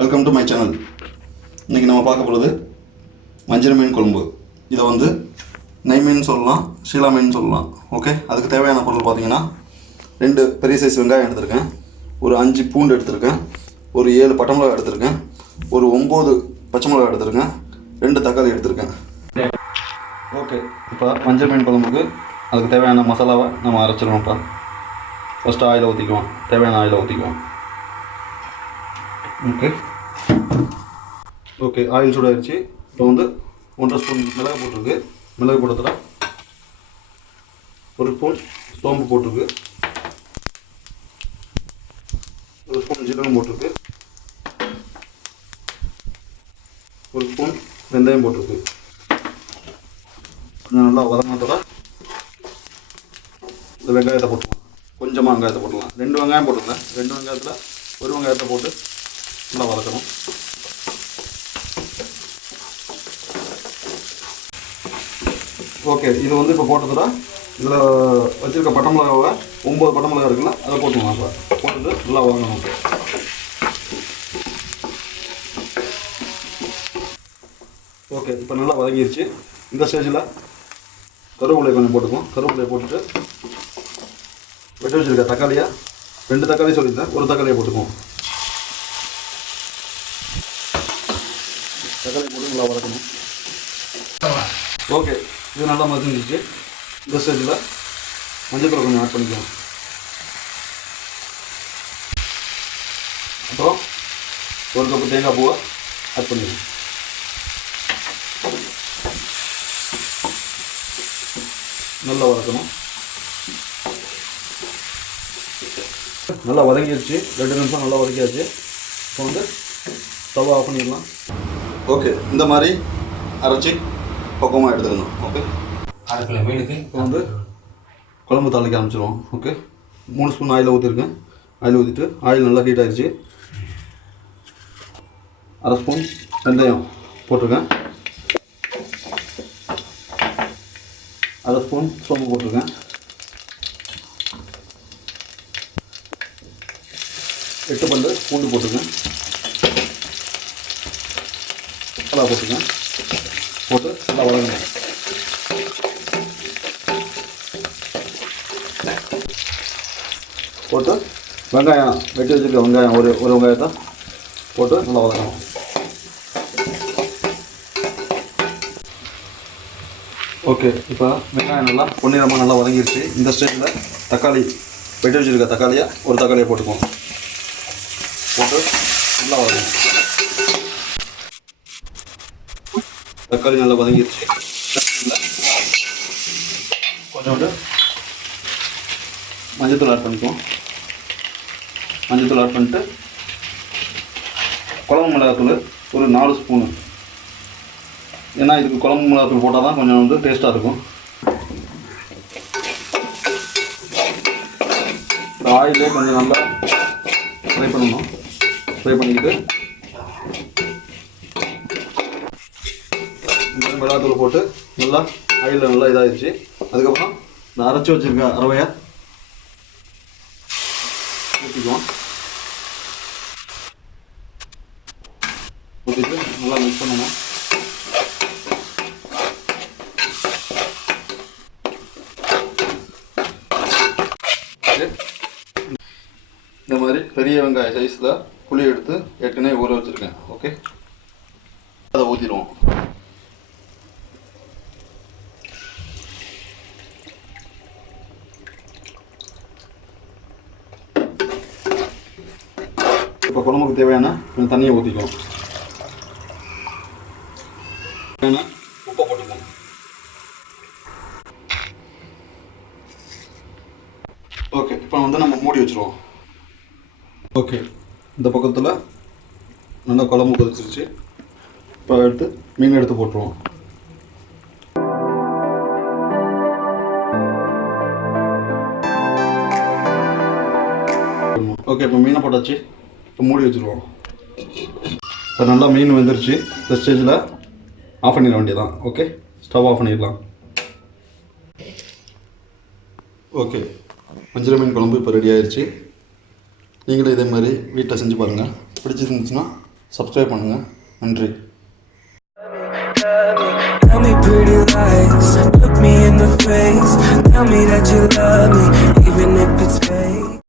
Welcome to my channel. இன்றைக்கி நம்ம பார்க்க போகிறது வஞ்சரம் மீன் குழம்பு. இதை வந்து நெய்மீன் சொல்லலாம், ஷீலா மீன் சொல்லலாம். ஓகே, அதுக்கு தேவையான பொருள் பார்த்தீங்கன்னா 2 பெரிய சைஸ் வெங்காயம் எடுத்திருக்கேன், ஒரு 5 பூண்டு எடுத்திருக்கேன், ஒரு 7 பட்டை மிளகாய் எடுத்திருக்கேன், ஒரு 9 பச்சை மிளகாய் எடுத்திருக்கேன், 2 தக்காளி எடுத்திருக்கேன். ஓகே, இப்போ வஞ்சரம் மீன் குழம்புக்கு அதுக்கு தேவையான மசாலாவை நம்ம அரைச்சிடுவோம்ப்பா. ஃபஸ்ட்டு ஆயிலை ஊற்றிக்குவோம், தேவையான ஆயிலை ஊற்றிக்குவோம். Okay oil சூடாகிடுச்சு. இப்போ வந்து 1.5 ஸ்பூன் மிளகு போட்டிருக்கு. மிளகு போட்டதில் 1 ஸ்பூன் சோம்பு போட்டிருக்கு, 1 ஸ்பூன் ஜீரகம் போட்டிருக்கு, 1 ஸ்பூன் வெந்தயம் போட்டிருக்கு. கொஞ்சம் நல்லா வதங்கினதோட இந்த வெங்காயத்தை போட்டுக்கலாம். கொஞ்சமாக வெங்காயத்தை போட்டுக்கலாம். 2 வெங்காயம் போட்டுருந்தேன். 2 வெங்காயத்தில் 1 வெங்காயத்தை போட்டு நல்லா வதக்கணும். ஓகே, இது வந்து இப்போ போட்டதில் இதில் வச்சுருக்க பட்டை மிளகாவை 9 பட்டை மிளகா இருக்குல்ல, அதை போட்டுக்கலாம். இப்போ போட்டுட்டு நல்லா வதங்கணும். ஓகே, இப்போ நல்லா வதங்கிடுச்சு. இந்த ஸ்டேஜில் கருவேப்பிலையை கொஞ்சம் போட்டுக்குவோம். கருவேப்பிலையை போட்டுட்டு வெட்டி வச்சுருக்க தக்காளியை 2 தக்காளி சொல்லியிருந்தேன், 1 தக்காளியை போட்டுக்குவோம். தக்காளி போட்டு நல்லா வதக்கணும். ஓகே, இது நல்லா மசிஞ்சிச்சு. இந்த ஸ்டேஜில் மஞ்சள் கொஞ்சம் ஆட் பண்ணிக்கலாம். அப்புறம் 1 கப்பு தேங்காய் பூவை ஆட் பண்ணிக்கலாம். நல்லா வதக்கணும். நல்லா வதங்கிடுச்சு. 2 நிமிஷம் நல்லா வதக்கியாச்சு. இப்போ வந்து ஸ்டவ் ஆஃப் பண்ணிடலாம். ஓகே, இந்த மாதிரி அரைச்சி பக்குவமாக எடுத்துக்கணும். ஓகே, அரைக்கில் மீனுக்கு இப்போ வந்து குழம்பு தாளிக்க ஆரம்பிச்சிடுவோம். ஓகே, 3 ஸ்பூன் ஆயில் ஊற்றிருக்கேன். ஆயில் ஊற்றிட்டு ஆயில் நல்லா ஹீட் ஆகிடுச்சு. 1/2 ஸ்பூன் வெந்தயம் போட்டிருக்கேன், 1/2 ஸ்பூன் சோம்பு போட்டிருக்கேன், 8 பல்லு பூண்டு போட்டிருக்கேன், நல்லா போட்டிருக்கேன். போட்டு நல்லா வதங்கணும். போட்டு வெங்காயம் வெட்டி வச்சுருக்க வெங்காயம் ஒரு வெங்காயத்தை போட்டு நல்லா வதங்கணும். ஓகே, இப்போ வெங்காயம் நல்லா பொன்னிறமாக நல்லா வதங்கிடுச்சு. இந்த ஸ்டேஜில் தக்காளி வெட்டி வச்சுருக்க தக்காளியை 1 தக்காளியை போட்டுக்குவோம். போட்டு நல்லா வதங்கணும். தக்காளி நல்லா வதங்கிடுச்சு. கொஞ்சோண்டு மஞ்சத்தூள் ஆட் பண்ணிக்குவோம். மஞ்சத்தூள் ஆட் பண்ணிட்டு குழம்பு மிளகாத்தூள் ஒரு 4 ஸ்பூனு. ஏன்னா இதுக்கு குழம்பு மிளகாத்தூள் போட்டால் தான் கொஞ்சம் வந்து டேஸ்ட்டாக இருக்கும். இந்த ஆயிலே கொஞ்சம் நல்லா ஃப்ரை பண்ணணும். ஃப்ரை பண்ணிக்கிட்டு மிளகாத்தூள் போட்டு நல்லா ஆயிலில் நல்லா இதாகிடுச்சு. அதுக்கப்புறம் இந்த அரைச்சி வச்சுருக்க அரவையை ஊற்றிக்குவோம். ஊற்றிட்டு நல்லா மிக்ஸ் பண்ணணும். இந்த மாதிரி பெரிய வெங்காய சைஸில் புளி எடுத்து ஏற்கனவே ஊற வச்சுருக்கேன். ஓகே, அதை ஊற்றிடுவோம். இப்போ குழம்புக்கு தேவையான கொஞ்சம் தண்ணியை ஊற்றிக்குவோம். தேவையான உப்பை போட்டுக்குவோம். ஓகே, இப்போ வந்து நம்ம மூடி வச்சுருவோம். ஓகே, இந்த பக்கத்தில் நல்லா குழம்பு கொதிச்சிருச்சு. இப்போ எடுத்து மீன் எடுத்து போட்டுருவோம். ஓகே, இப்போ மீனை போட்டாச்சு. இப்போ மூடி வச்சுருவோம். இப்போ நல்லா மீன் வந்துருச்சு. இந்த ஸ்டேஜில் ஆஃப் பண்ணிட வேண்டியதான். ஓகே, ஸ்டவ் ஆஃப் பண்ணிடலாம். ஓகே, வஞ்சரம் மீன் குழம்பு இப்போ ரெடி ஆயிடுச்சு. நீங்களும் இதே மாதிரி வீட்டில் செஞ்சு பாருங்கள். பிடிச்சிருந்துச்சுன்னா சப்ஸ்கிரைப் பண்ணுங்கள். நன்றி. Tell me pretty lies, look me in the face. Tell me that you love me, even if it's fake.